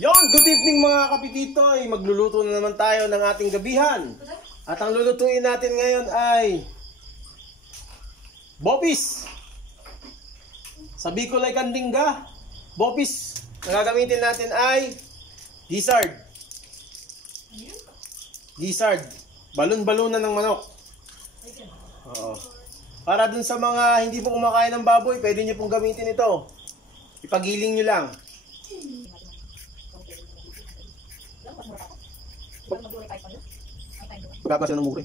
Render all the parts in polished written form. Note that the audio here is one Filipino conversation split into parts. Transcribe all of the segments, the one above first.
Yon, good evening mga kapititoy. Magluluto na naman tayo ng ating gabihan. At ang lulutuin natin ngayon ay bopis. Sa Bicol ay kandingga. Bopis. Ang gagamitin natin ay gizzard. Gizzard. Balon-balunan ng manok. Oo. Para dun sa mga hindi po kumakain ng baboy, pwede nyo pong gamitin ito. Ipagiling nyo lang. Pagkakasa ng mukri.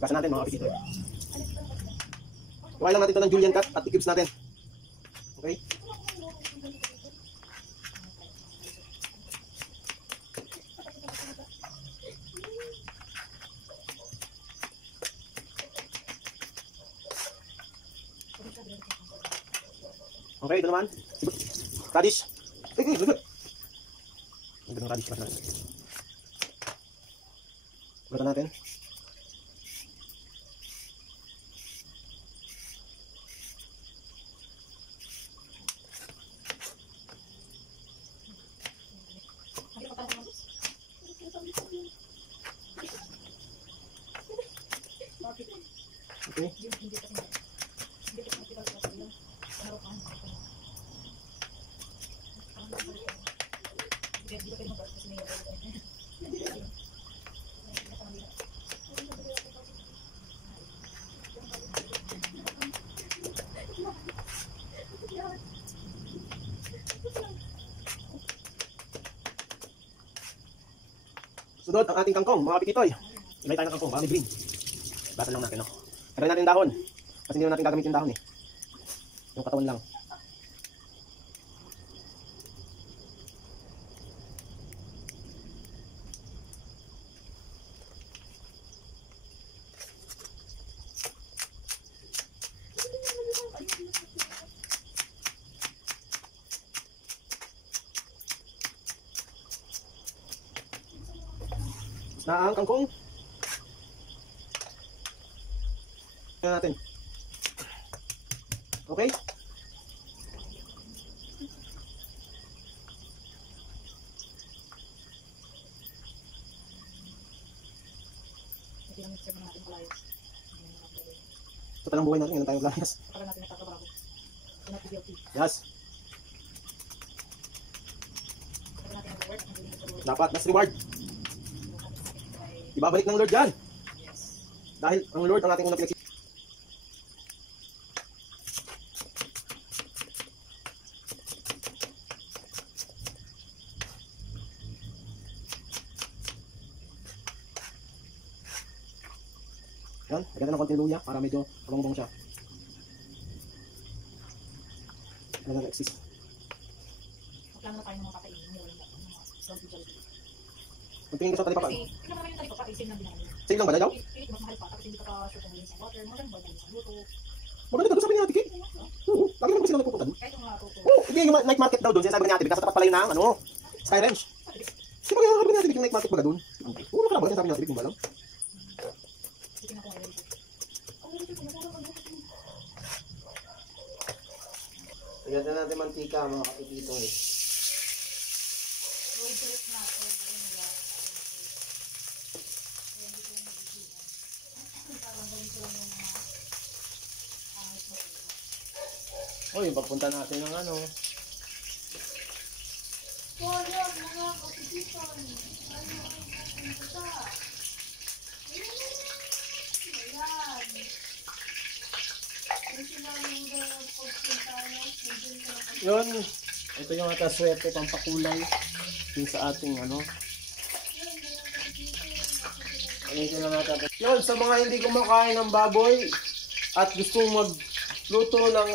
Kasa natin mga kapitito. Kuhain lang natin ito ng julienne cut at i-cubes natin. Okay? Okay, ito naman. Radish. Good. Ito ng radish natin. Butan natin. Okay. Sunod ang ating kangkong, mga kapititoy. Ilay tayo ng kangkong, baka may green. Basan lang natin, no? Ilay natin dahon. Kasi hindi natin gagamit yung dahon, eh. Yung katawan lang. Na ang kangkong. Tingnan natin. Okay? Ito talang buhay natin, ngayon tayo layas. Yes. Dapat mas reward. Ibabalik ng Lord yan. Dahil ang Lord ang ating unang pinagsisimula. Yan, lagyan ng konting luya para medyo mabang-bang siya. Ano na exist? Magplano na tayo ng mga kakainin. Magtingin ko sa talipakan. Kasi, tignan naman yung talipakan, same lang din namin. Same lang ba, Dayaw? Pilit mas mahal pa, tapos hindi ka pa sure kung malinis ang water, maganda ba malinis ang luto. Maganda ka doon, sabi ni Ate Kate. Oo, lagi naman sila nagpupunta doon. Kahit yung mga tuto. Oo, hindi yung night market daw doon, sinasabi ni Ate Kate, kasi tapat pala yun ng, ano, Sky Ranch. Kasi pag sabi ni Ate Kate yung night market baga doon. Oo, makalaban, sinasabi ni Ate Kate yung balang. Tignan ko lang. Lagyan na natin mantika, mga kapitito eh. Uy, pagpunta natin ng ano. Wala mga kapitisan. Ano ang pupunta? Ayan. Kasi namin pagpunta Yun, ito yung ataswerte pampakulay yung sa ating ano. Ayun na natin. Yun, sa mga hindi kumakain ng baboy at gustong magluto ng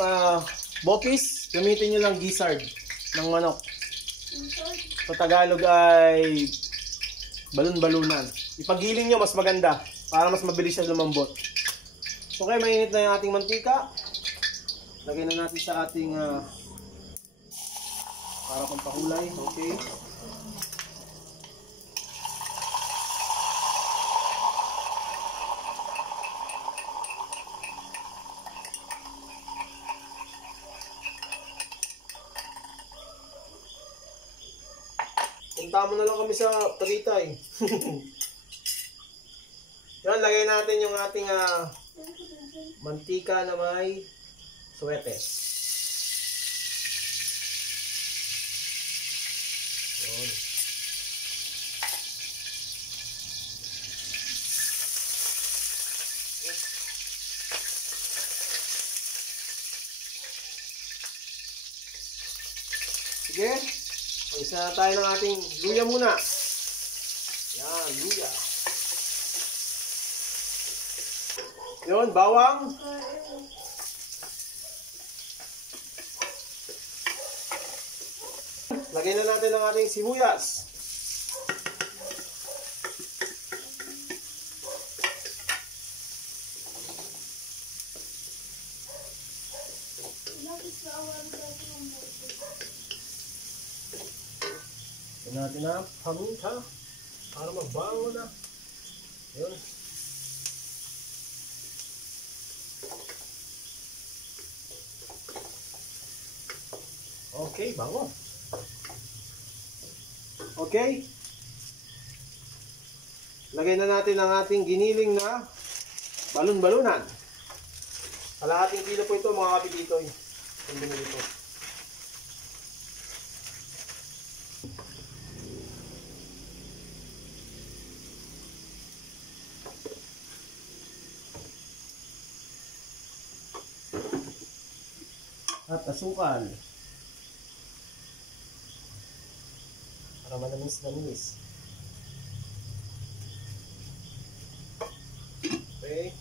bopis, gamitin nyo lang gizzard ng manok. Sa Tagalog ay balon-balunan. Ipagiling nyo, mas maganda para mas mabilis siya lumambot. Okay, mainit na yung ating mantika. Lagay na natin sa ating para pampakulay. Okay. punta mo na lang kami sa Tagaytay. Yan, lagay natin yung ating mantika na may swetes. Yun. Sige, isa na tayo ng ating luya muna. Yan, luya. Yun, bawang. Lagyan na natin ang ating sibuyas. Lagyan natin ang paminta para mabango na. Yun. Okay, bango. Okay. Lagay na natin ang ating giniling na balon-balunan. Kalahating kilo po ito mga kapititoy. Ang binili ko. At asukal. Para manamis-namis. Okay.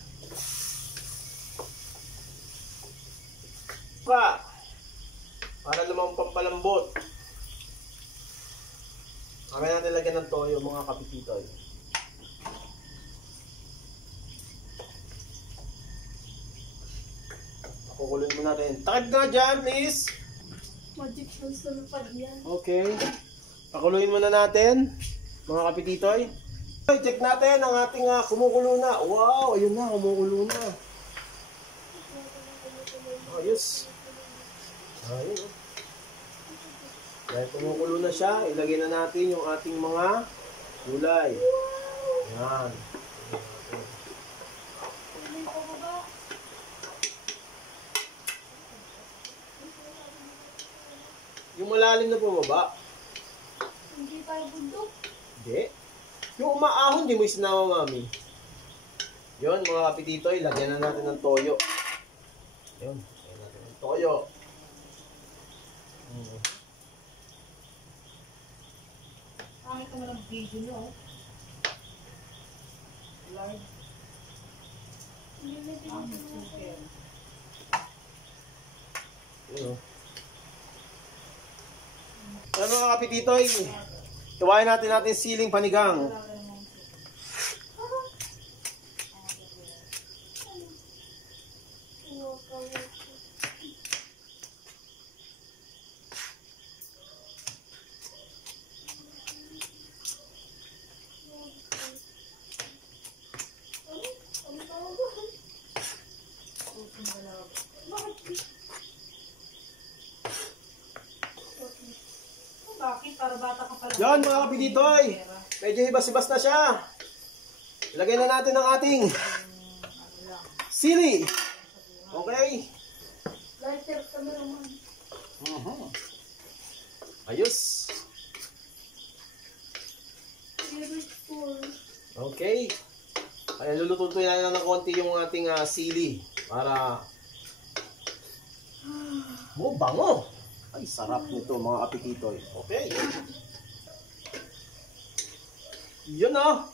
Para lumang pampalambot. Kaya natin lagyan ng toyo mga kapititoy. Kukuloyin mo natin. Takip nga dyan, please. Magic shows sa lupad yan. Okay. Pakuluin muna natin, mga kapititoy. Check natin ang ating kumukulo na. Wow, ayun na, kumukulo na. Ayos. Ayun. Dahil kumukulo na siya, ilagay na natin yung ating mga gulay. Yan. Yung malalim na bumaba. Hindi tayo bundok. Hindi. Yung umaahon, di mo isinama, mami. Yun, mga kapititoy, lagyan na natin ng toyo. Yun, lagyan natin ng toyo. Pangit naman ang video nyo. Live. Hindi na Super. Yun, Yan mga kapititoy, tuwain natin siling panigang. Bakit? Para bata ka pala. Yan mga kapititoy, medyo hibas-hibas na siya. Ilagay na natin ang ating sili. Okay. Lighter kami naman. Ayos. Okay. Kaya lulutuin na lang ng konti yung ating sili para bango. Ay, sarap nito mga kapititoy. Okay. Yun na.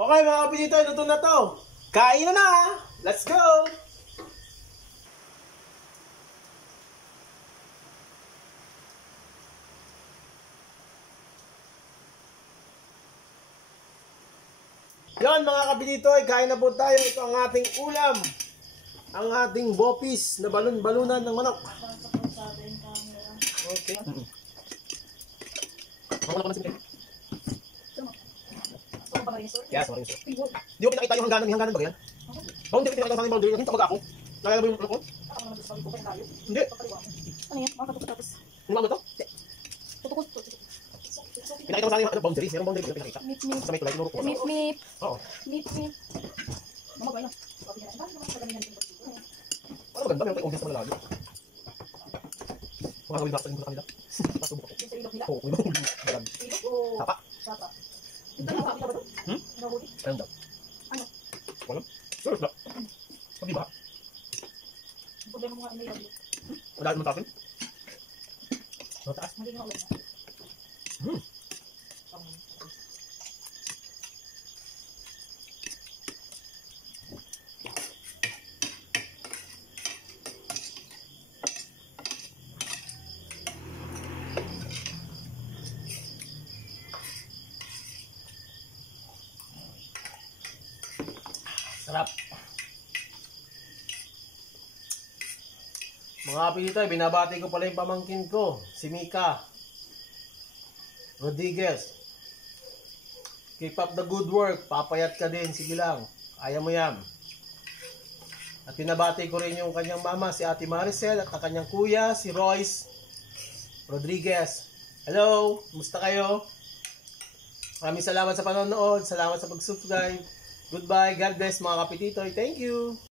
Okay mga kapititoy, luto na to. Kain na na. Let's go. Yan mga kapititoy, kain na po tayo. Ito ang ating ulam. Ang ating bopis na balon-balunan ng manok. Okay. Ito pa rin, sir. Yes, sorry. Di ko pinakita yung hangganan ba yan? Boundary, tinakita sa akin boundary. Hindi ako. Nalala mo yung ano ko? Ako naman gusto ko tayo. Hindi. Ano yan? Makatukot tapos. Ano ba ito? Tutukot. Pinakita ko sa akin yung boundary. Merong boundary dito pinakita. Mip, mip. Sa may tulay, tinuro ko. Mip, mip. Oo. Mip, mip. Mamagay na. Sabi niya, bakit naman pala niyan dito? Ano maganda? Meron tayong audience na malayo. Mga gawin bakit sa kanila. Pasubok ako. Yung sa ilok nila. Oo, may mga huli. Balag. Ilok o Tapa. sapa? Ito na ba ito? Hmm? Nabuti. Ayun daw. Ano? Walang. Sure, wala. Pag ba? Problema mo nga may ilok. Wala naman sa akin. Mataas. Hindi nga ulit. Hmm. Sarap. Mga kapitay, binabati ko pala yung pamangkin ko, si Mika Rodriguez. Keep up the good work. Papayat ka din. Sige lang. Kaya mo yan. At binabati ko rin yung kanyang mama, si Ate Maricel, at ang kanyang kuya, si Royce Rodriguez. Hello! Kumusta kayo? Maraming salamat sa panonood. Salamat sa pag-subscribe. Goodbye. God bless mga kapititoy. Thank you.